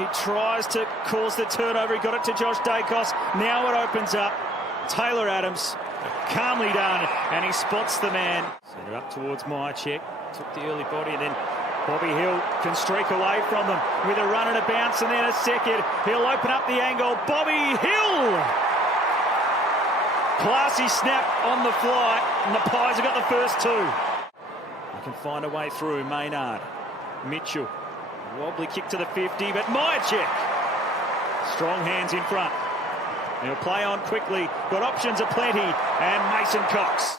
He tries to cause the turnover. He got it to Josh Daicos. Now it opens up. Taylor Adams, calmly done, and he spots the man. Set it up towards Myercheck. Took the early body, and then Bobby Hill can streak away from them with a run and a bounce, and then a second. He'll open up the angle. Bobby Hill! Classy snap on the fly, and the Pies have got the first two. They can find a way through. Maynard. Mitchell. Wobbly kick to the 50, but Myercheck. Strong hands in front. He'll play on quickly. Got options aplenty. And Mason Cox.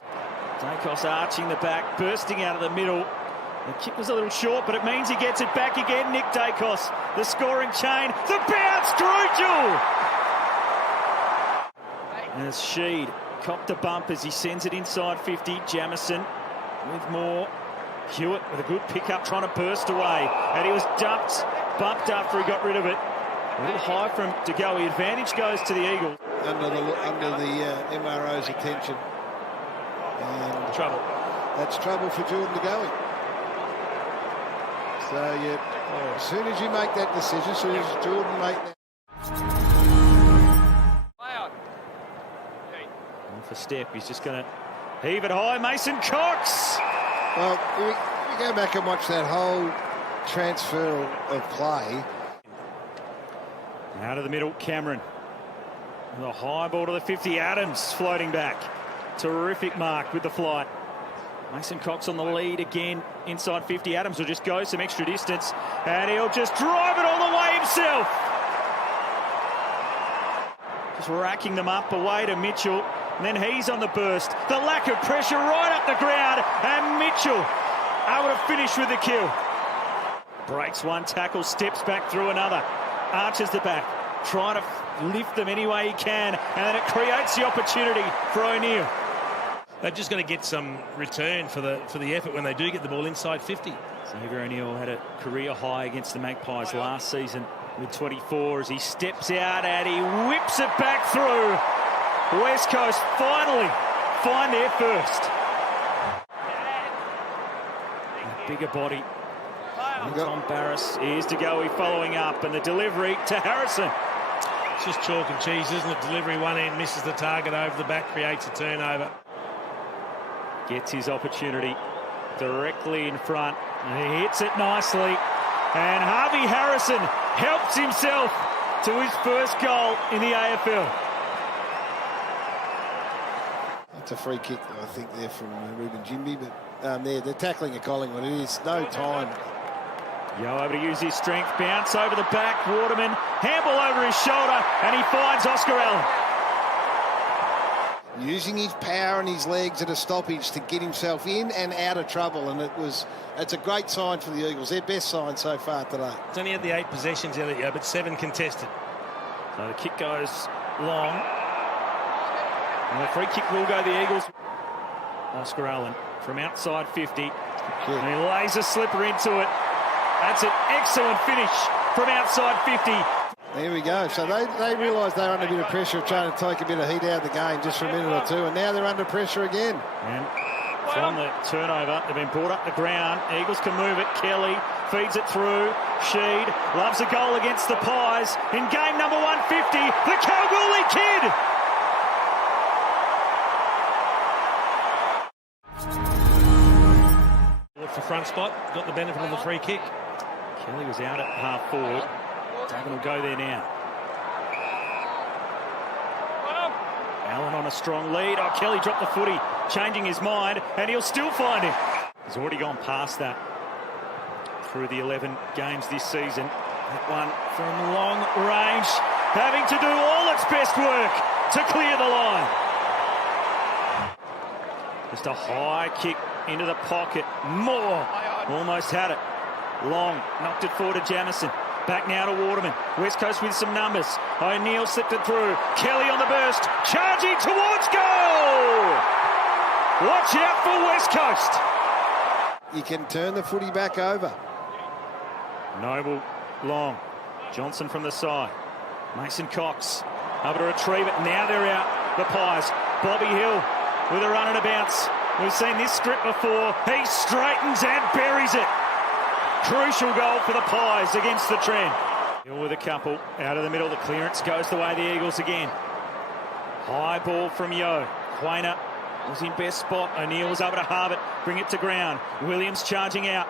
Daicos arching the back, bursting out of the middle. The kick was a little short, but it means he gets it back again. Nick Daicos, the scoring chain. The bounce, Drujal! And as Sheed copped a bump as he sends it inside 50. Jamison with more. Hewitt with a good pickup, trying to burst away. And he was bumped after he got rid of it. A little high from De Goey. Advantage goes to the Eagles. Under the MRO's attention. And trouble. That's trouble for Jordan De Goey. So, as soon as you make that decision, as soon as Jordan make that. For step, he's just going to heave it high. Mason Cox! Well, we go back and watch that whole transfer of play. Out of the middle, Cameron. The high ball to the 50, Adams floating back. Terrific mark with the flight. Mason Cox on the lead again inside 50. Adams will just go some extra distance and he'll just drive it all the way himself. Just racking them up away to Mitchell. And then he's on the burst. The lack of pressure right up the ground. And Mitchell able to finish with the kill. Breaks one tackle, steps back through another. Arches the back, trying to lift them any way he can. And then it creates the opportunity for O'Neill. They're just going to get some return for the effort when they do get the ball inside 50. Xavier O'Neill had a career high against the Magpies last season with 24 as he steps out and he whips it back through. West Coast finally find their first. A bigger body. Tom Barras. Here's De Goey following up, and the delivery to Harrison. It's just chalk and cheese, isn't it? Delivery one end, misses the target over the back, creates a turnover. Gets his opportunity directly in front. And he hits it nicely. And Harvey Harrison helps himself to his first goal in the AFL. That's a free kick, I think, there from Ruben Jimby, but they're tackling a Collingwood. It is no time. Yo able to use his strength, bounce over the back, Waterman, handball over his shoulder, and he finds Oscar Allen. Using his power and his legs at a stoppage to get himself in and out of trouble, and it's a great sign for the Eagles, their best sign so far today. It's only had the 8 possessions, Elliot, but 7 contested. So the kick goes long. And the free kick will go the Eagles. Oscar Allen from outside 50. And he lays a slipper into it. That's an excellent finish from outside 50. There we go. So they realised they were under a bit of pressure of trying to take a bit of heat out of the game just for a minute or two, and now they're under pressure again. And from the turnover, they've been brought up the ground. Eagles can move it. Kelly feeds it through. Sheed loves a goal against the Pies in game number 150. The Kalgoorlie Kid. For front spot, got the benefit of the free kick. Kelly was out at half forward. Dagan will go there now. Allen on a strong lead. Oh, Kelly dropped the footy, changing his mind, and he'll still find him. He's already gone past that through the 11 games this season. That one from long range, having to do all its best work to clear the line. Just a high kick into the pocket. Moore almost had it. Long knocked it forward to Jamison. Back now to Waterman. West Coast with some numbers. O'Neill slipped it through. Kelly on the burst. Charging towards goal! Watch out for West Coast. You can turn the footy back over. Noble, long. Johnson from the side. Mason Cox able to retrieve it. Now they're out. The Pies. Bobby Hill with a run and a bounce. We've seen this script before. He straightens and buries it. Crucial goal for the Pies against the trend. With a couple out of the middle, the clearance goes the way of the Eagles again. High ball from Yo. Quainer was in best spot. O'Neill was able to halve it, bring it to ground. Williams charging out.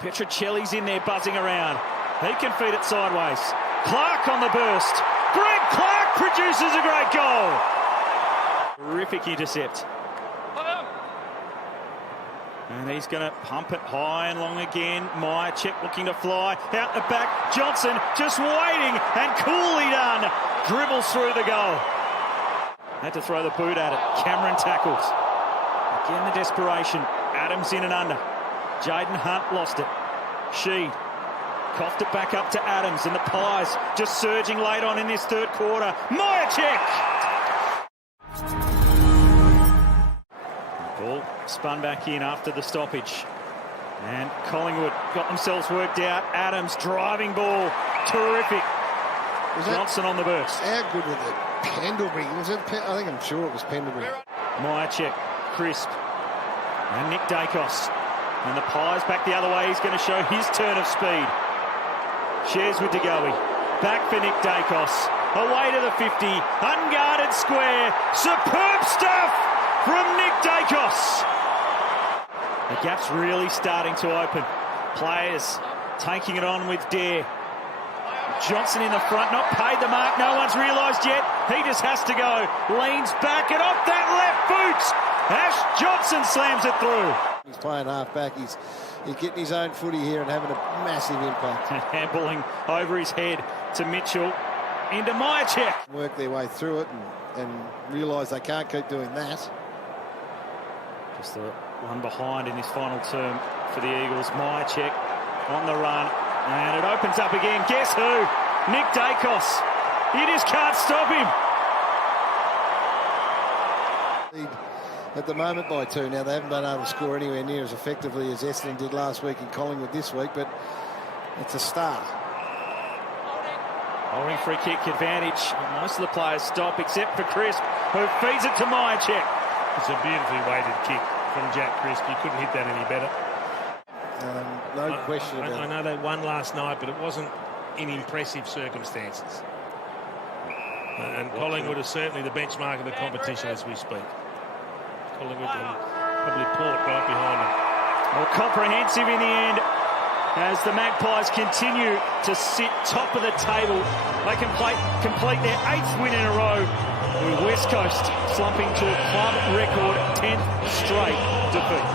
Petrocelli's in there buzzing around. He can feed it sideways. Clark on the burst. Greg Clark produces a great goal. Terrific intercept. And he's going to pump it high and long again. Myercheck looking to fly. Out the back. Johnson just waiting and coolly done. Dribbles through the goal. Had to throw the boot at it. Cameron tackles. Again the desperation. Adams in and under. Jaden Hunt lost it. Sheed coughed it back up to Adams, and the Pies just surging late on in this third quarter. Myercheck! Ball spun back in after the stoppage. And Collingwood got themselves worked out. Adams driving ball. Terrific. Johnson on the burst. How good was it? Pendlebury. Was it? I'm sure it was Pendlebury. Myercheck, crisp. And Nick Daicos. And the Pies back the other way. He's going to show his turn of speed. Shares with DeGoey. Back for Nick Daicos. Away to the 50. Unguarded square. Superb stuff from Nick Daicos. The gap's really starting to open. Players taking it on with dare. Johnson in the front, not paid the mark. No one's realised yet. He just has to go. Leans back and off that left boot. Ash Johnson slams it through. He's playing half-back. He's getting his own footy here and having a massive impact. Handballing over his head to Mitchell. Into Myercheck. Work their way through it and realise they can't keep doing that. Just the one behind in this final term for the Eagles. Myercheck on the run. And it opens up again. Guess who? Nick Daicos. You just can't stop him. At the moment by 2. Now, they haven't been able to score anywhere near as effectively as Essendon did last week in Collingwood this week, but it's a start. Holding free kick advantage. Most of the players stop except for Crisp, who feeds it to Myercheck. It's a beautifully weighted kick from Jack Crisp. You couldn't hit that any better. No question about it. I know they won last night, but it wasn't in impressive circumstances. And Collingwood is certainly the benchmark of the competition as we speak. Collingwood and probably Port right behind them. More comprehensive in the end as the Magpies continue to sit top of the table. They can complete their 8th win in a row, with West Coast slumping to a club record 10th straight defeat.